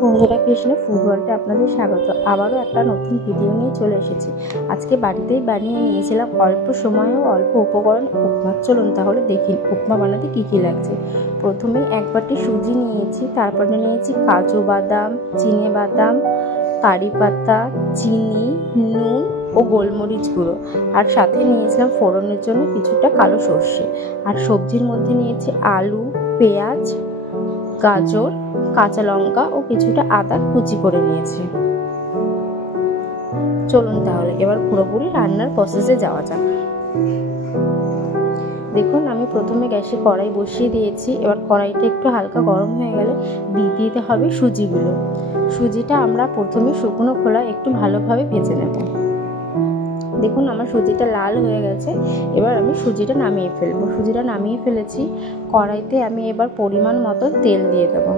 বন্ধুরা, কৃষ্ণ ফুড ওয়ার্ল্ডে আপনাদের স্বাগত। আবারও একটা নতুন ভিডিও নিয়ে চলে এসেছি। আজকে বাড়িতেই বানিয়ে নিয়েছিলাম অল্প সময় ও অল্প উপকরণ উপমা। চলুন তাহলে দেখি উপমা বানাতে কী কী লাগছে। প্রথমেই এক বাটি সুজি নিয়েছি, তারপরে নিয়েছি কাজু বাদাম, চিনে বাদাম, কারি পাতা, চিনি, নুন ও গোলমরিচ গুঁড়ো। আর সাথে নিয়েছিলাম ফোড়নের জন্য কিছুটা কালো সর্ষে। আর সবজির মধ্যে নিয়েছি আলু, পেঁয়াজ, গাজর, কাঁচা লঙ্কা ও কিছুটা আদা কুচি করে নিয়েছি। চলুন তাহলে এবার পুরোপুরি রান্নার প্রসেসে যাওয়া যাক। দেখুন, আমি প্রথমে গ্যাসে কড়াই বসিয়ে দিয়েছি। এবার কড়াইটা একটু হালকা গরম হয়ে গেলে দিয়ে দিতে হবে সুজিগুলো। সুজিটা আমরা প্রথমে শুকনো খোলায় একটু ভালোভাবে ভেজে নেব। দেখুন, আমার সুজিটা লাল হয়ে গেছে। এবার আমি সুজিটা নামিয়ে ফেলবো। সুজিটা নামিয়ে ফেলেছি। কড়াইতে আমি এবার পরিমাণ মতো তেল দিয়ে দেবো।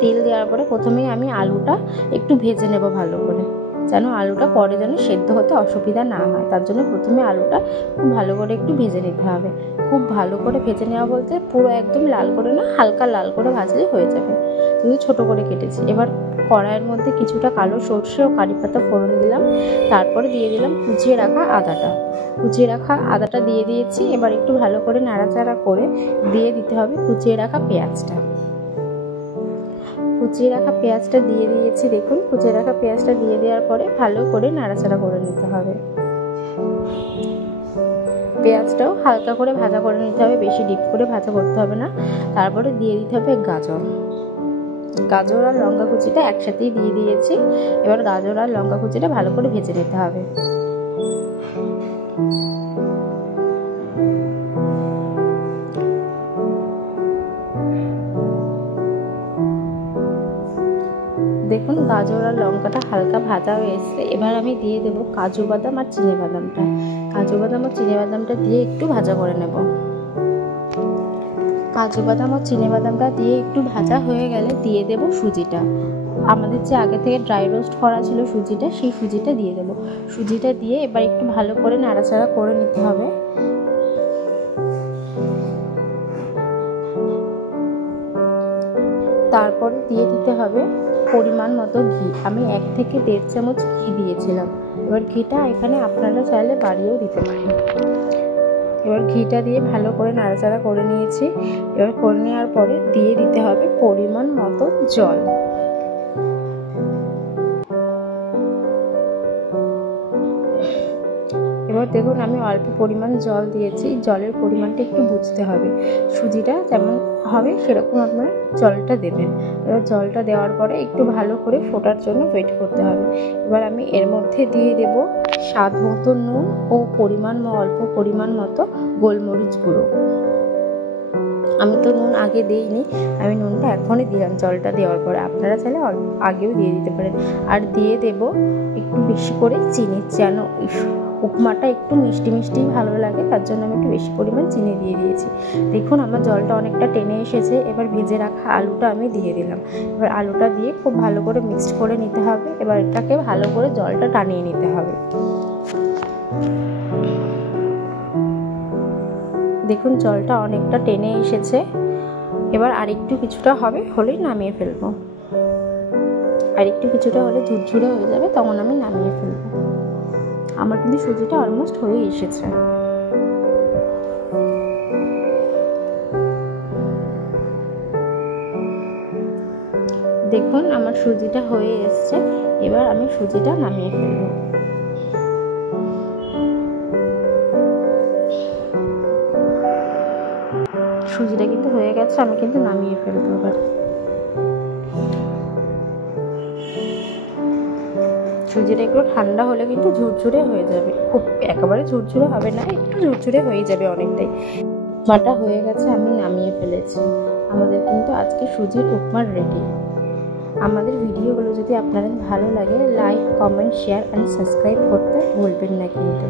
তেল দেওয়ার পরে প্রথমেই আমি আলুটা একটু ভেজে নেব ভালো করে, যেন আলুটা পরে যেন সেদ্ধ হতে অসুবিধা না হয়। তার জন্য প্রথমে আলুটা খুব ভালো করে একটু ভেজে নিতে হবে। খুব ভালো করে ভেজে নেওয়া বলতে পুরো একদম লাল করে না, হালকা লাল করে ভাজলেই হয়ে যাবে। শুধু ছোটো করে কেটেছি। এবার কড়াইয়ের মধ্যে কিছুটা কালো সর্ষে ও কারি পাতা ফোড়ন দিলাম। তারপরে দিয়ে দিলাম কুচিয়ে রাখা আদাটা। কুচিয়ে রাখা আদাটা দিয়ে দিয়েছি। এবার একটু ভালো করে নাড়াচাড়া করে দিয়ে দিতে হবে কুচিয়ে রাখা পেঁয়াজটা। কুচিয়ে রাখা পেঁয়াজটা দিয়ে দিয়েছি। দেখুন, কুচিয়ে রাখা পেঁয়াজটা দিয়ে দেওয়ার পরে ভালো করে নাড়াচাড়া করে নিতে হবে। পেঁয়াজটাও হালকা করে ভাজা করে নিতে হবে, বেশি ডিপ করে ভাজা করতে হবে না। তারপরে দিয়ে দিতে হবে গাজর। গাজর আর লঙ্কা কুচিটা একসাথেই দিয়ে দিয়েছি। এবার গাজর আর লঙ্কা কুচিটা ভালো করে ভেজে নিতে হবে। দেখুন, গাজর আর লঙ্কাটা হালকা ভাজা হয়ে এসছে। এবার আমি দিয়ে দেবো কাজু বাদাম আর চিনে বাদামটা। কাজু বাদাম আর চিনে বাদামটা দিয়ে একটু ভাজা করে নেব। কাজু বাদাম আর চিনে বাদামটা দিয়ে একটু ভাজা হয়ে গেলে দিয়ে দেব সুজিটা। আমাদের যে আগে থেকে ড্রাই রোস্ট করা ছিল সুজিটা, সেই সুজিটা দিয়ে দেবো। সুজিটা দিয়ে এবার একটু ভালো করে নাড়াচাড়া করে নিতে হবে। তারপরে দিয়ে দিতে হবে পরিমাণ মতো ঘি। আমি 1 থেকে 1.5 চামচ ঘি দিয়েছিলাম। এবার ঘিটা এখানে আপনারা চাইলে বাড়িয়েও দিতে পারেন। এবার ঘিটা দিয়ে ভালো করে নাড়াচাড়া করে নিয়েছি। এবার করে নেওয়ার পরে দিয়ে দিতে হবে পরিমাণ মতো জল। এবার দেখুন, আমি অল্প পরিমাণ জল দিয়েছি। জলের পরিমাণটা একটু বুঝতে হবে। সুজিটা যেমন হবে সেরকম আপনারা জলটা দেবেন। এবার জলটা দেওয়ার পরে একটু ভালো করে ফোটার জন্য ওয়েট করতে হবে। এবার আমি এর মধ্যে দিয়ে দেব স্বাদ মতো নুন ও অল্প পরিমাণ মতো গোলমরিচ গুঁড়ো। আমি তো নুন আগে দিইনি, আমি নুনটা এখনই দিলাম জলটা দেওয়ার পরে। আপনারা চাইলে আগেও দিয়ে দিতে পারেন। আর দিয়ে দেব একটু বেশি করে চিনি, যেন উপমাটা একটু মিষ্টি মিষ্টি ভালো লাগে। তার জন্য আমি একটু বেশি পরিমাণ চিনি দিয়ে দিয়েছি। দেখুন, আমার জলটা অনেকটা টেনে এসেছে। এবার ভেজে রাখা আলুটা আমি দিয়ে দিলাম। এবার আলুটা দিয়ে খুব ভালো করে মিক্সড করে নিতে হবে। এবার এটাকে ভালো করে জলটা টানিয়ে নিতে হবে। দেখুন, জলটা অনেকটা টেনে এসেছে। এবার আরেকটু কিছুটা হলেই নামিয়ে ফেলবো। আরেকটু কিছুটা হলে ঝুরঝুরে হয়ে যাবে, তখন আমি নামিয়ে ফেলবো। আমার কিন্তু সুজিটা অলমোস্ট হয়ে এসেছে। দেখুন, আমার সুজিটা হয়ে এসছে। এবার আমি সুজিটা নামিয়ে ফেলবো। সুজিটা কিন্তু হয়ে গেছে, আমি কিন্তু নামিয়ে ফেলবো। এবার সুজিটা একটু ঠান্ডা হলে কিন্তু ঝুরঝুরে হয়ে যাবে। খুব একেবারে ঝুরঝুরে হবে না, একটু ঝুরঝুরে হয়ে যাবে অনেকটাই। উপমাটা হয়ে গেছে, আমি নামিয়ে ফেলেছি। আমাদের কিন্তু আজকে সুজির উপমা রেডি। আমাদের ভিডিওগুলো যদি আপনাদের ভালো লাগে, like, comment, share and subscribe করতে ভুলবেন না কিন্তু।